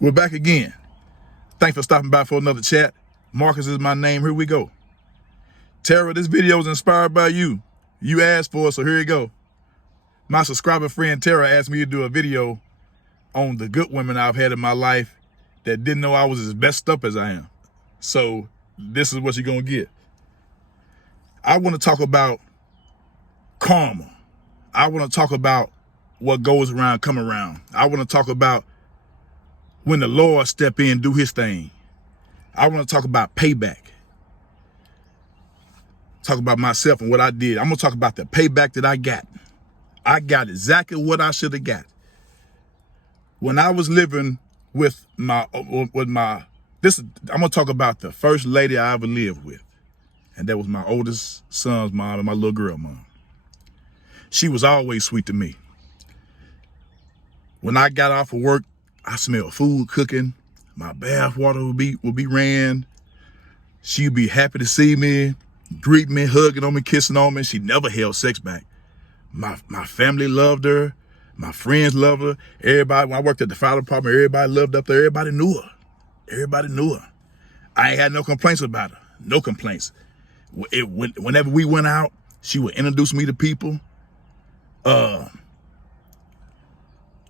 We're back again. Thanks for stopping by for another chat. Marcus is my name. Here we go. Tara, this video is inspired by you. You asked for it, so here you go. My subscriber friend Tara asked me to do a video on the good women I've had in my life that didn't know I was as messed up as I am. So this is what you're gonna get. I want to talk about karma. I want to talk about what goes around come around. I want to talk about when the Lord step in, do his thing. I want to talk about payback. Talk about myself and what I did. I'm going to talk about the payback that I got. I got exactly what I should have got. When I was living with I'm going to talk about the first lady I ever lived with. And that was my oldest son's mom and my little girl mom. She was always sweet to me. When I got off of work, I smelled food cooking. My bath water would be ran. She'd be happy to see me, greet me, hugging on me, kissing on me. She never held sex back. My family loved her. My friends loved her. Everybody, when I worked at the fire department, everybody loved up there. Everybody knew her. Everybody knew her. I ain't had no complaints about her. No complaints. Whenever we went out, she would introduce me to people.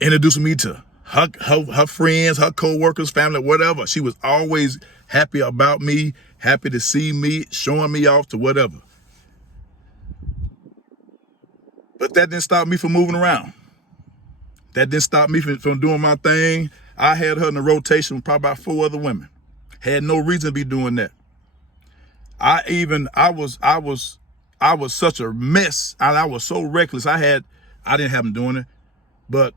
Introduce me to her friends, her co-workers, family, whatever. She was always happy about me, happy to see me, showing me off to whatever. But that didn't stop me from moving around. That didn't stop me from doing my thing. I had her in a rotation with probably about 4 other women. Had no reason to be doing that. I was such a mess. I was so reckless. I didn't have them doing it, but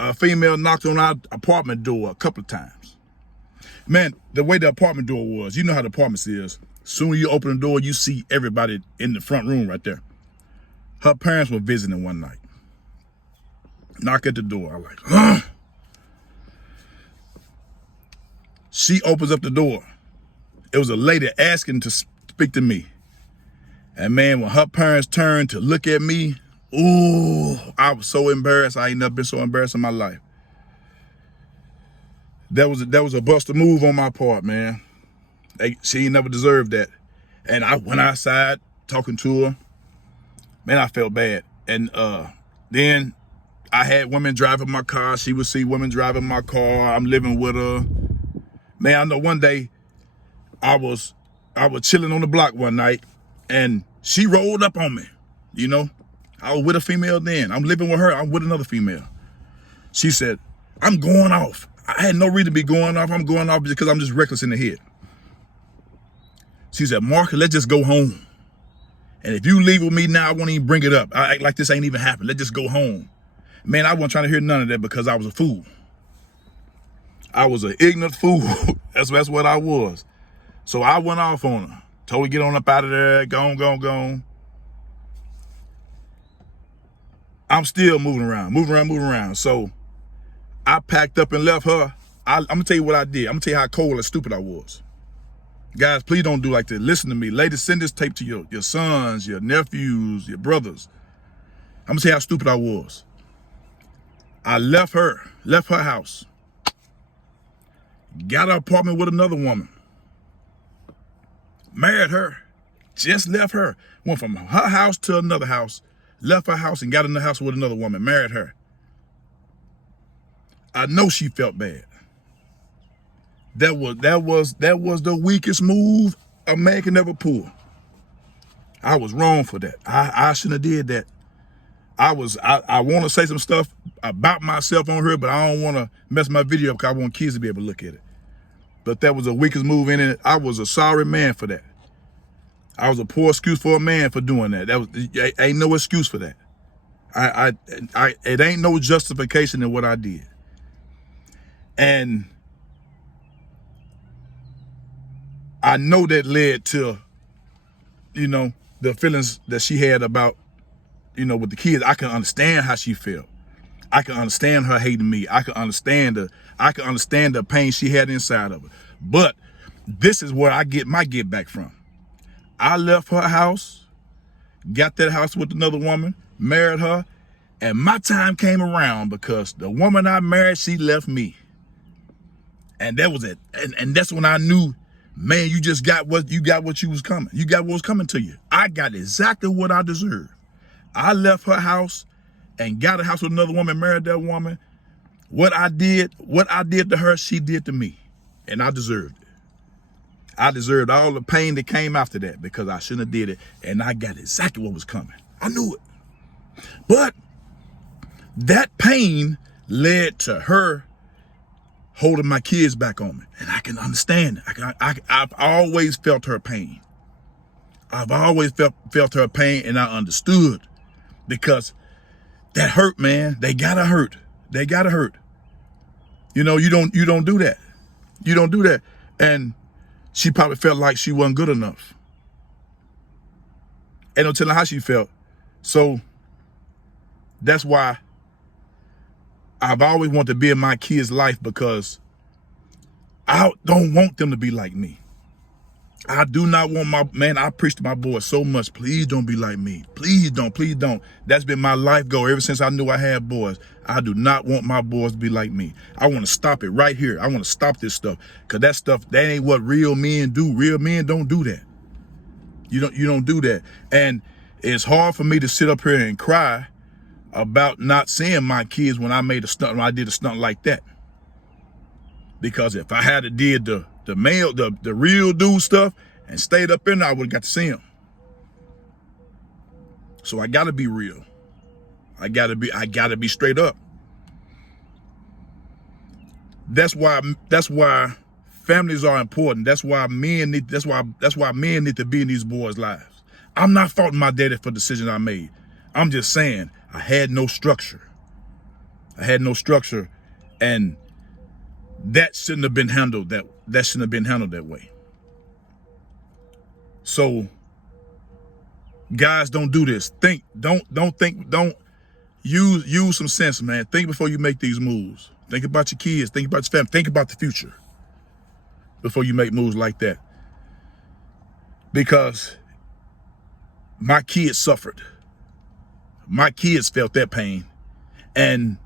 a female knocked on our apartment door a couple of times. Man, the way the apartment door was, you know how the apartments is. Soon as you open the door, you see everybody in the front room right there. Her parents were visiting one night. Knock at the door. I'm like, huh? She opens up the door. It was a lady asking to speak to me. And man, when her parents turned to look at me, ooh, I was so embarrassed. I ain't never been so embarrassed in my life. That was a buster move on my part, man. She ain't never deserved that. And I went outside talking to her. Man, I felt bad. And then I had women driving my car. She would see women driving my car. I'm living with her. Man, I know one day I was chilling on the block one night and she rolled up on me, you know. I was with a female then. I'm living with her. I'm with another female. She said, I'm going off. I had no reason to be going off. I'm going off because I'm just reckless in the head. She said, Mark, let's just go home. And if you leave with me now, I won't even bring it up. I act like this ain't even happened. Let's just go home. Man, I wasn't trying to hear none of that because I was a fool. I was an ignorant fool. That's what I was. So I went off on her. Told her, get on up out of there. Gone. I'm still moving around. So I packed up and left her. I'm gonna tell you what I did. I'm gonna tell you how cold and stupid I was. Guys, please don't do like this. Listen to me. Ladies, send this tape to your sons, your nephews, your brothers. I'm gonna tell you how stupid I was. I left her house. Got an apartment with another woman. Married her. Just left her. Went from her house to another house. Left her house and got in the house with another woman. Married her. I know she felt bad. That was the weakest move a man can ever pull. I was wrong for that. I shouldn't have did that. I want to say some stuff about myself on her, but I don't want to mess my video up because I want kids to be able to look at it. But that was the weakest move in it. I was a sorry man for that. I was a poor excuse for a man for doing that. Ain't no excuse for that. It ain't no justification in what I did. And I know that led to, you know, the feelings that she had about, you know, with the kids. I can understand how she felt. I can understand her hating me. I can understand the pain she had inside of her. But this is where I get my get back from. I left her house, got that house with another woman, married her, and my time came around because the woman I married, she left me. And that was it. And that's when I knew, man, you just got what you was coming. You got what was coming to you. I got exactly what I deserved. I left her house and got a house with another woman, married that woman. What I did to her, she did to me. And I deserved it. I deserved all the pain that came after that because I shouldn't have did it. And I got exactly what was coming. I knew it. But that pain led to her holding my kids back on me. And I can understand it. I've always felt her pain. I've always felt her pain, and I understood because that hurt, man. They gotta hurt. They gotta hurt. You know, you don't do that. You don't do that. And she probably felt like she wasn't good enough. Ain't no telling how she felt. So that's why I've always wanted to be in my kids' life, because I don't want them to be like me. I do not want I preach to my boys so much. Please don't be like me. Please don't. That's been my life goal ever since I knew I had boys. I do not want my boys to be like me. I want to stop it right here. I want to stop this stuff, because that ain't what real men do. Real men don't do that. You don't do that. And it's hard for me to sit up here and cry about not seeing my kids when I did a stunt like that. Because if I had did the real dude stuff and stayed up in there, I would have got to see them. So I gotta be real. I gotta be straight up. That's why families are important. That's why men need to be in these boys' lives. I'm not faulting my daddy for the decision I made. I'm just saying I had no structure. And that shouldn't have been handled that way. So guys, don't do this. Don't use some sense, man. Think before you make these moves. Think about your kids, think about your family, think about the future before you make moves like that. Because my kids suffered. My kids felt that pain. And